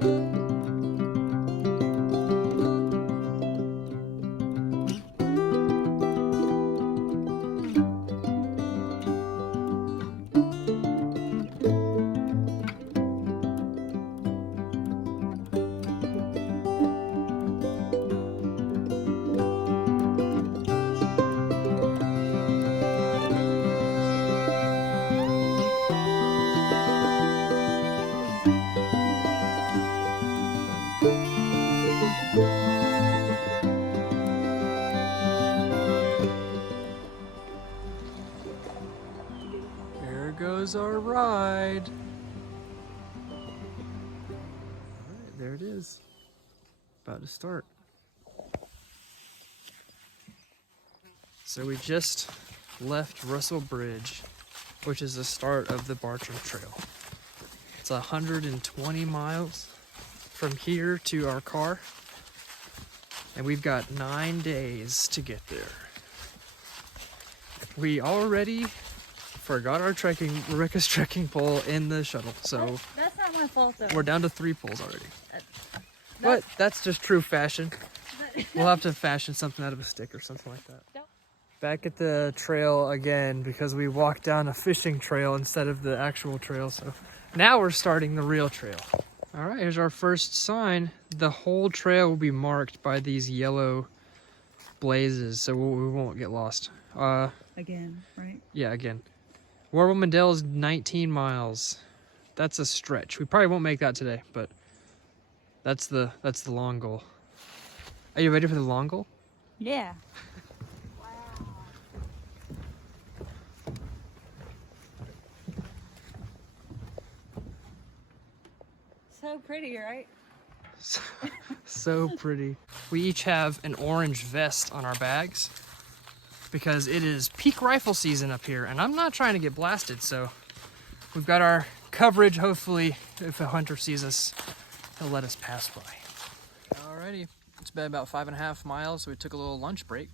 There goes our ride. All right, there it is. About to start. So we just left Russell Bridge, which is the start of the Bartram Trail. It's 120 miles from here to our car, and we've got 9 days to get there. We already forgot our Rebecca's trekking pole in the shuttle, so that's not my fault though. we're down to 3 poles already. But that's just true fashion. We'll have to fashion something out of a stick or something like that. Back at the trail again because we walked down a fishing trail instead of the actual trail. So now we're starting the real trail. All right, here's our first sign. The whole trail will be marked by these yellow blazes, so we won't get lost. Again, right? Yeah, again. Warwoman Dell is 19 miles. That's a stretch. We probably won't make that today, but that's the long goal. Are you ready for the long goal? Yeah. So pretty, right? So pretty. We each have an orange vest on our bags because it is peak rifle season up here, and I'm not trying to get blasted, so we've got our coverage. Hopefully, if a hunter sees us, he'll let us pass by. Alrighty, it's been about 5.5 miles, so we took a little lunch break.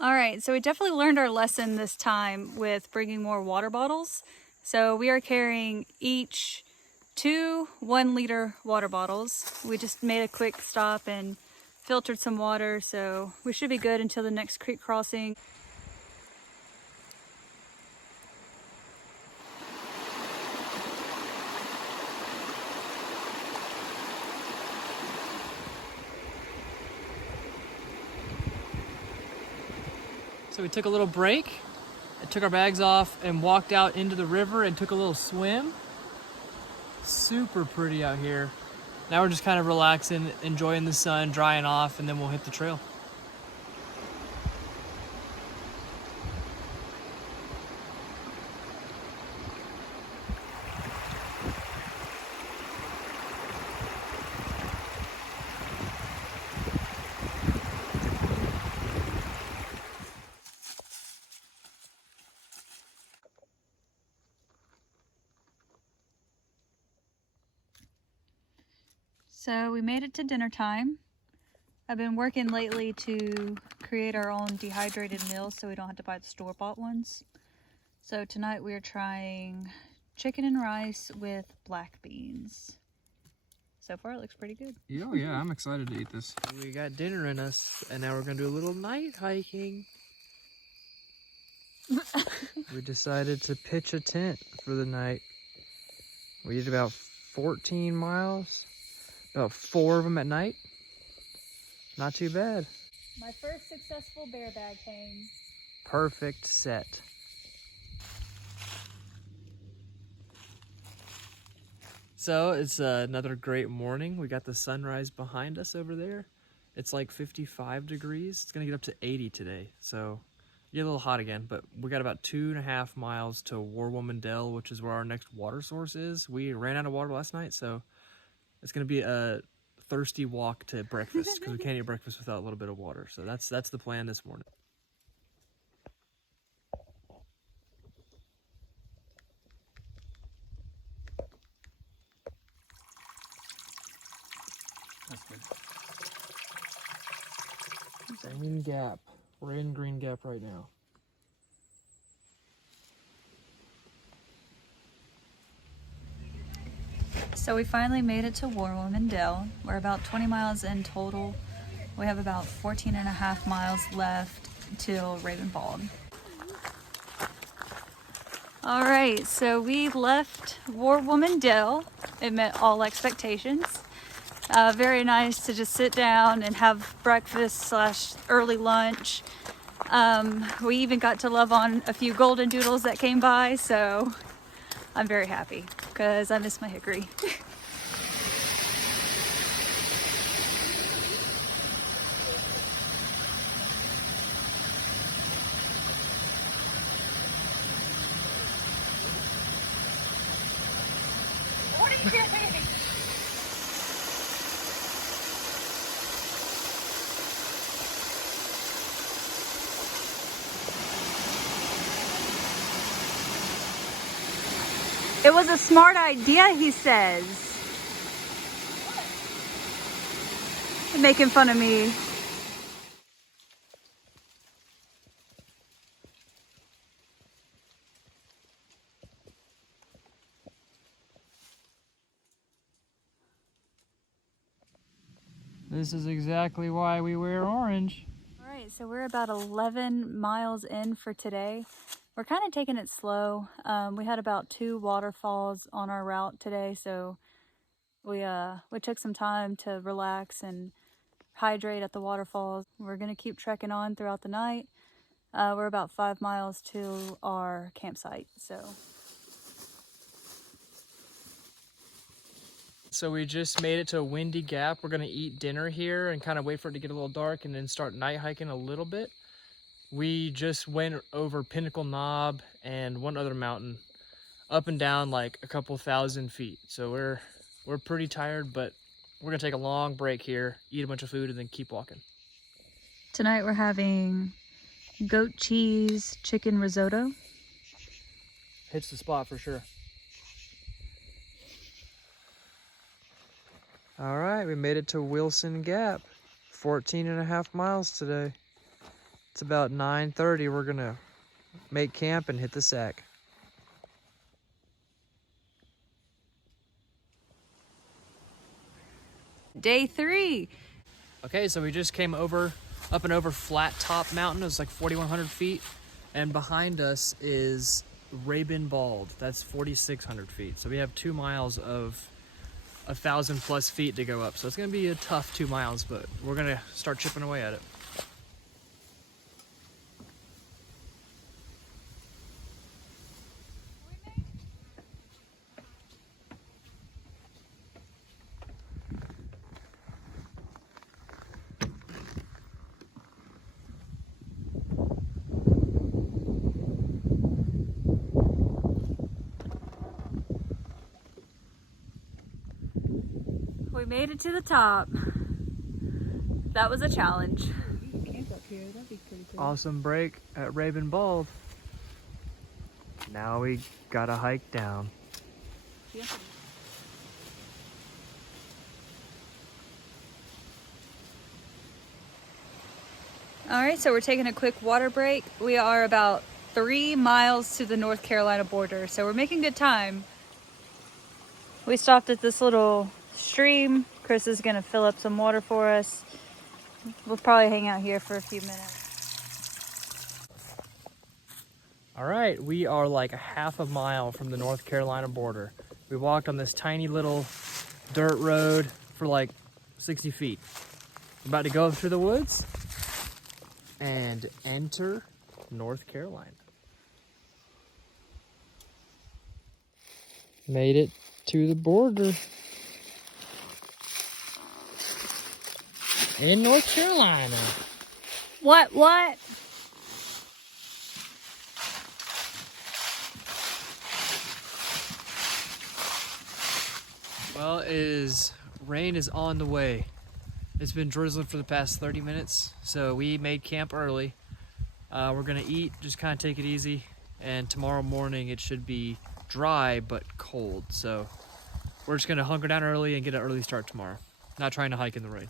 All right, so we definitely learned our lesson this time with bringing more water bottles. So we are carrying each 2 1-liter water bottles. We just made a quick stop and filtered some water, so we should be good until the next creek crossing. So we took a little break, and took our bags off and walked out into the river and took a little swim. Super pretty out here. Now we're just kind of relaxing, enjoying the sun, drying off, and then we'll hit the trail. So we made it to dinner time. I've been working lately to create our own dehydrated meals so we don't have to buy the store-bought ones. So tonight we are trying chicken and rice with black beans. So far it looks pretty good. Oh yeah, I'm excited to eat this. We got dinner in us, and now we're gonna do a little night hiking. We decided to pitch a tent for the night. We did about 14 miles, about 4 of them at night. Not too bad. My first successful bear bag hang. Perfect set. So it's another great morning. We got the sunrise behind us over there. It's like 55 degrees. It's gonna get up to 80 today. So get a little hot again, but we got about 2.5 miles to Warwoman Dell, which is where our next water source is. We ran out of water last night, so it's gonna be a thirsty walk to breakfast because we can't eat breakfast without a little bit of water. So that's the plan this morning. That's good. Green Gap. We're in Green Gap right now. So we finally made it to Warwoman, Dell. We're about 20 miles in total. We have about 14 and a half miles left till Ravenbald. All right, so we left Warwoman Dell. It met all expectations. Very nice to just sit down and have breakfast slash early lunch. We even got to love on a few golden doodles that came by, so I'm very happy because I miss my hickory. It was a smart idea, he says. Making fun of me. This is exactly why we wear orange. All right, so we're about 11 miles in for today. We're kind of taking it slow. We had about 2 waterfalls on our route today, so we took some time to relax and hydrate at the waterfalls. We're gonna keep trekking on throughout the night. We're about 5 miles to our campsite, so. So we just made it to a windy gap. We're gonna eat dinner here and kind of wait for it to get a little dark and then start night hiking a little bit. We just went over Pinnacle Knob and one other mountain, up and down like a couple thousand feet. So we're pretty tired, but we're gonna take a long break here, eat a bunch of food, and then keep walking. Tonight we're having goat cheese chicken risotto. Hits the spot for sure. All right, we made it to Wilson Gap. 14 and a half miles today. It's about 9:30. We're gonna make camp and hit the sack. Day 3. Okay, so we just came up and over Flat Top Mountain. It was like 4,100 feet. And behind us is Ravenbald. That's 4,600 feet. So we have 2 miles of 1,000+ feet to go up. So it's gonna be a tough 2 miles, but we're gonna start chipping away at it. We made it to the top. That was a challenge. Awesome break at Ravenbald. Now we gotta hike down. All right, so we're taking a quick water break. We are about 3 miles to the North Carolina border, so we're making good time. We stopped at this little stream. Chris is gonna fill up some water for us. We'll probably hang out here for a few minutes. All right, we are like a half a mile from the North Carolina border. We walked on this tiny little dirt road for like 60 feet. We're about to go through the woods and enter North Carolina. Made it to the border in North Carolina. What? Well, rain is on the way. It's been drizzling for the past 30 minutes, so we made camp early. We're gonna eat, just kind of take it easy, and tomorrow morning it should be dry but cold. So we're just gonna hunker down early and get an early start tomorrow. Not trying to hike in the rain.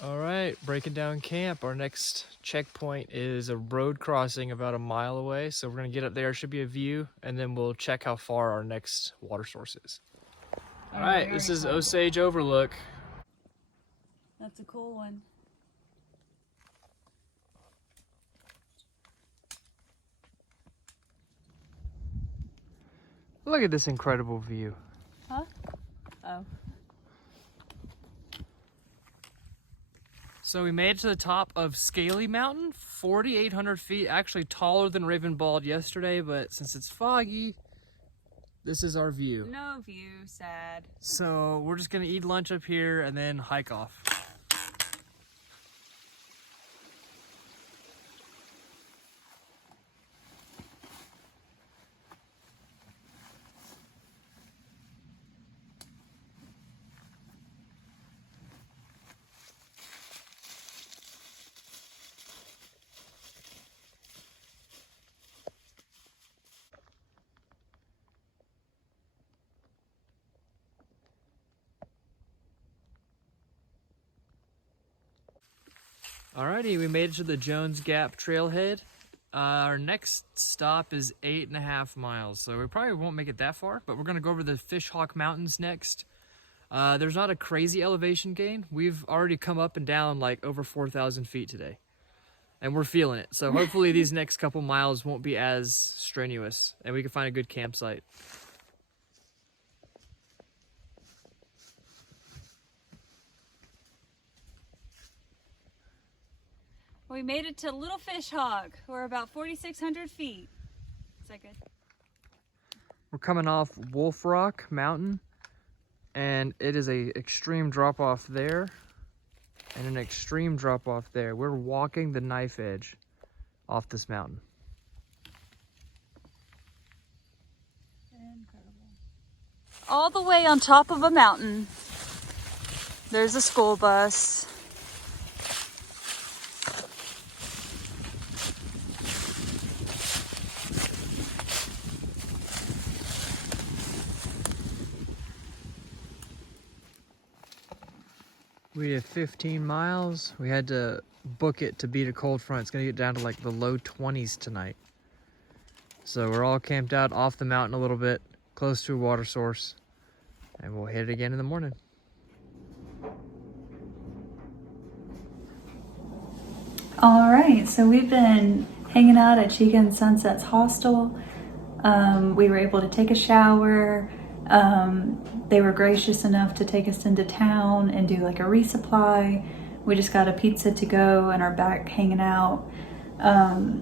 All right, breaking down camp. Our next checkpoint is a road crossing about a mile away. So we're gonna get up there, should be a view, and then we'll check how far our next water source is. All right, this is Osage Overlook. That's a cool one. Look at this incredible view. Huh? Oh. So we made it to the top of Scaly Mountain, 4,800 feet, actually taller than Raven Bald yesterday, but since it's foggy, this is our view. No view, sad. So we're just gonna eat lunch up here and then hike off. Alrighty, we made it to the Jones Gap trailhead. Our next stop is 8.5 miles, so we probably won't make it that far, but we're gonna go over the Fishhawk Mountains next. There's not a crazy elevation gain. We've already come up and down like over 4,000 feet today, and we're feeling it. So hopefully these next couple miles won't be as strenuous, and we can find a good campsite. We made it to Little Fishhawk. We're about 4,600 feet. Is that good? We're coming off Wolf Rock Mountain, and it is a extreme drop off there and an extreme drop off there. We're walking the knife edge off this mountain. Incredible. All the way on top of a mountain, there's a school bus. We have 15 miles. We had to book it to beat a cold front. It's gonna get down to like the low 20s tonight. So we're all camped out off the mountain a little bit, close to a water source, and we'll hit it again in the morning. All right, so we've been hanging out at Chica and Sunset's Hostel. We were able to take a shower. They were gracious enough to take us into town and do like a resupply. We just got a pizza to go and are back hanging out.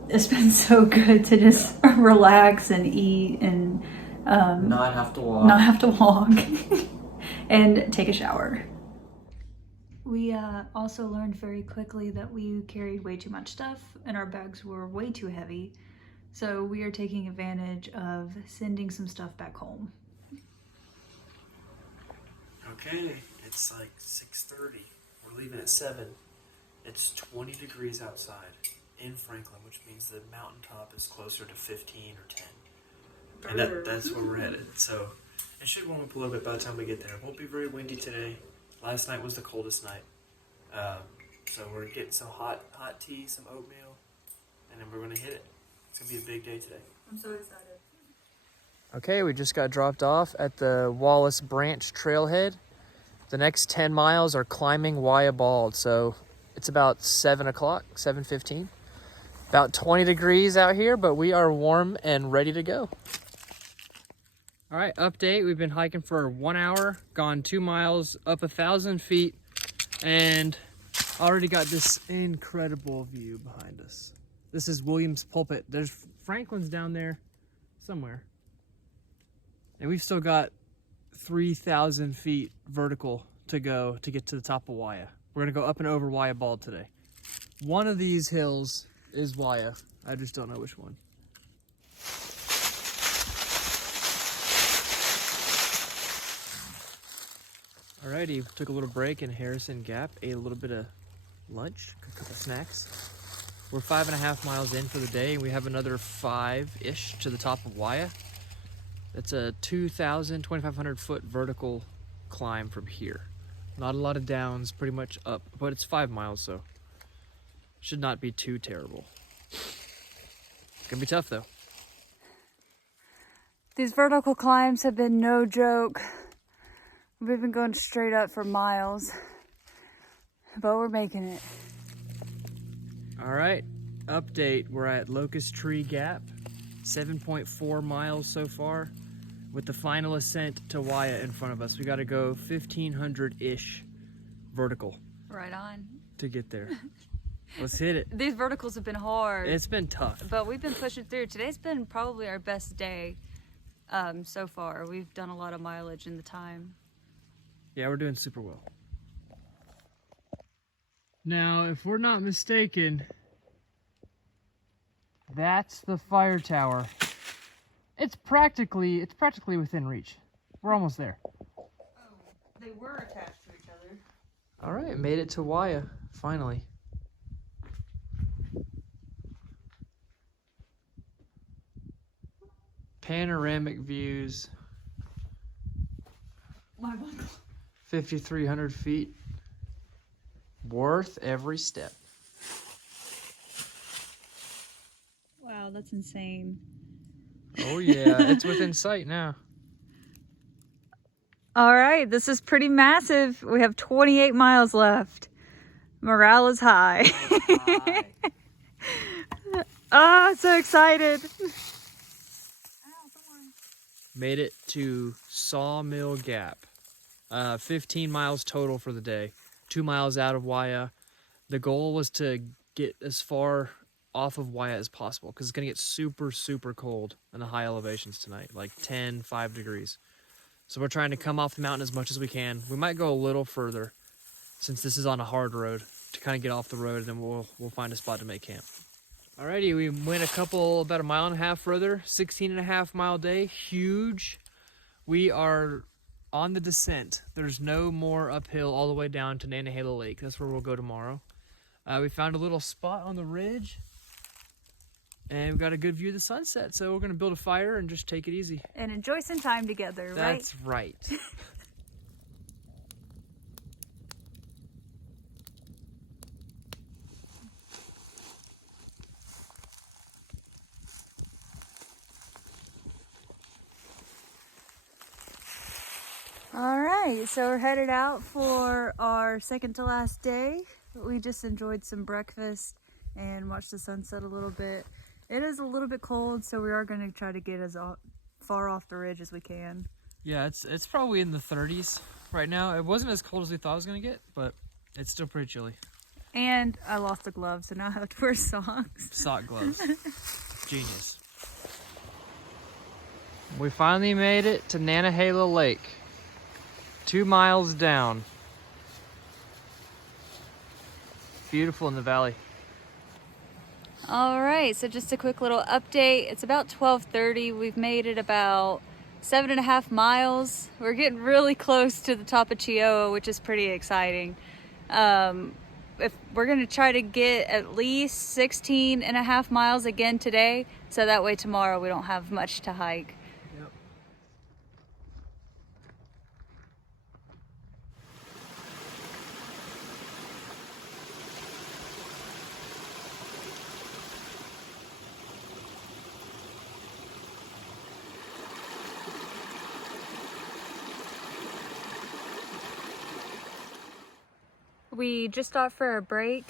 It's been so good to just relax and eat and Not have to walk. and take a shower. We also learned very quickly that we carried way too much stuff and our bags were way too heavy. So we are taking advantage of sending some stuff back home. Okay, it's like 6:30. We're leaving at 7. It's 20 degrees outside in Franklin, which means the mountaintop is closer to 15 or 10. And that's where we're headed. So it should warm up a little bit by the time we get there. It won't be very windy today. Last night was the coldest night. So we're getting some hot tea, some oatmeal, and then we're going to hit it. It's going to be a big day today. I'm so excited. Okay, we just got dropped off at the Wallace Branch trailhead. The next 10 miles are climbing Waya Bald, so it's about 7 o'clock, 7:15. About 20 degrees out here, but we are warm and ready to go. All right, update. We've been hiking for 1 hour, gone 2 miles, up 1,000 feet, and already got this incredible view behind us. This is Williams Pulpit. There's Franklin's down there somewhere. And we've still got 3,000 feet vertical to go to get to the top of Waya. We're gonna go up and over Waya Bald today. One of these hills is Waya. I just don't know which one. Alrighty, took a little break in Harrison Gap, ate a little bit of lunch, a couple snacks. We're 5.5 miles in for the day, and we have another 5-ish to the top of Waya. It's a 2,500 foot vertical climb from here. Not a lot of downs, pretty much up, but it's 5 miles, so should not be too terrible. Gonna be tough though. These vertical climbs have been no joke. We've been going straight up for miles, but we're making it. All right, update. We're at Locust Tree Gap, 7.4 miles so far, with the final ascent to Waya in front of us. We got to go 1,500-ish vertical. Right on. To get there. Let's hit it. These verticals have been hard. It's been tough. But we've been pushing through. Today's been probably our best day so far. We've done a lot of mileage in the time. Yeah, we're doing super well. Now, if we're not mistaken, that's the fire tower. It's practically within reach. We're almost there. Oh, they were attached to each other. All right, made it to Waya, finally. Panoramic views. 5,300 feet. Worth every step. Wow, that's insane. Oh yeah, it's within sight now. All right, this is pretty massive. We have 28 miles left. Morale is high. Ah, so excited. Made it to Sawmill Gap. 15 miles total for the day. 2 miles out of Waya. The goal was to get as far off of Waya as possible because it's going to get super, super cold in the high elevations tonight, like 5 degrees. So we're trying to come off the mountain as much as we can. We might go a little further since this is on a hard road to kind of get off the road, and then we'll find a spot to make camp. Alrighty, we went about a mile and a half further, 16.5-mile day, huge. We are on the descent. There's no more uphill all the way down to Nantahala Lake. That's where we'll go tomorrow. We found a little spot on the ridge, and we've got a good view of the sunset, so we're gonna build a fire and just take it easy. And enjoy some time together, right? That's right. All right, so we're headed out for our second to last day. We just enjoyed some breakfast and watched the sunset a little bit. It is a little bit cold, so we are going to try to get as far off the ridge as we can. Yeah, it's probably in the 30s right now. It wasn't as cold as we thought it was going to get, but it's still pretty chilly. And I lost the gloves, so now I have to wear socks. Sock gloves. Genius. We finally made it to Nantahala Lake. 2 miles down. Beautiful in the valley. All right, so just a quick little update. It's about 12:30. We've made it about 7.5 miles. We're getting really close to the top of Chiyoa, which is pretty exciting. If we're gonna try to get at least 16.5 miles again today, so that way tomorrow we don't have much to hike. Yep. We just stopped for a break.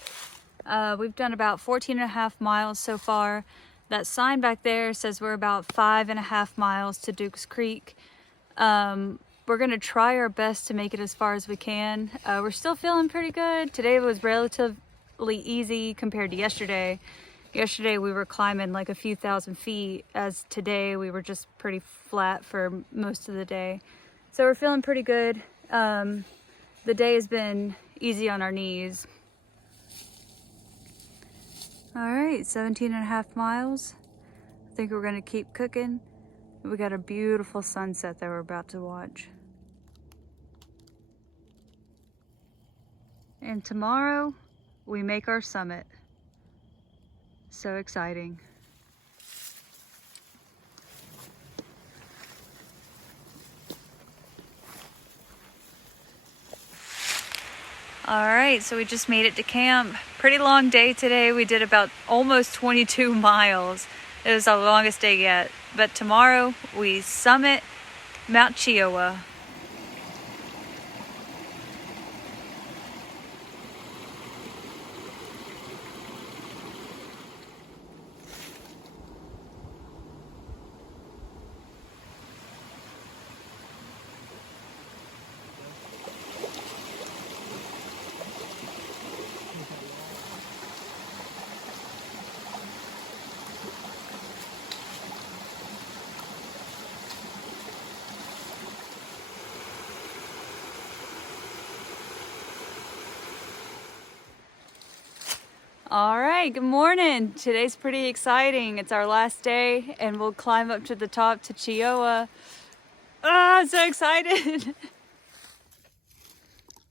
We've done about 14.5 miles so far. That sign back there says we're about 5.5 miles to Duke's Creek. We're gonna try our best to make it as far as we can. We're still feeling pretty good. Today was relatively easy compared to yesterday. Yesterday we were climbing like a few thousand feet, as today we were just pretty flat for most of the day. So we're feeling pretty good. The day has been easy on our knees. All right, 17.5 miles. I think we're gonna keep cooking. We got a beautiful sunset that we're about to watch. And tomorrow, we make our summit. So exciting. All right, so we just made it to camp. Pretty long day today. We did about almost 22 miles. It was our longest day yet. But tomorrow we summit Mount Chihuahua. All right, good morning. Today's pretty exciting. It's our last day and we'll climb up to the top to Chihuahua. Ah, I'm so excited.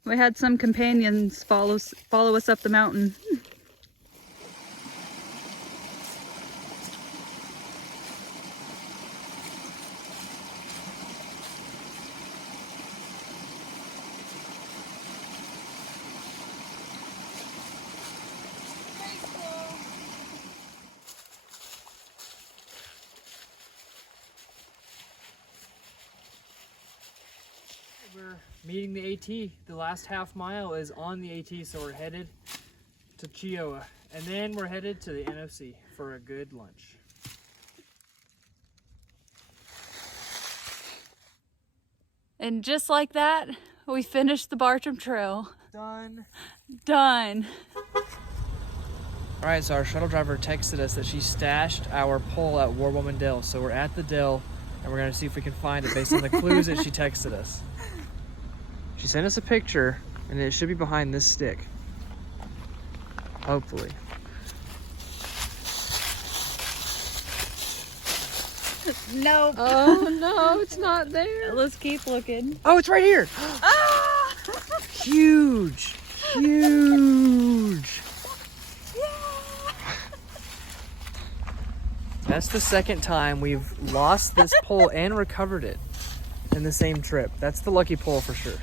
We had some companions follow us up the mountain. We're meeting the AT. The last half mile is on the AT, so we're headed to Chihuahua. And then we're headed to the NOC for a good lunch. And just like that, we finished the Bartram Trail. Done. Done. All right, so our shuttle driver texted us that she stashed our pole at Warwoman Dell. So we're at the Dell, and we're gonna see if we can find it based on the clues that she texted us. She sent us a picture, and it should be behind this stick. Hopefully. Nope. Oh no, it's not there. Let's keep looking. Oh, it's right here. Ah! Huge, huge. That's the second time we've lost this pole and recovered it in the same trip. That's the lucky pole for sure.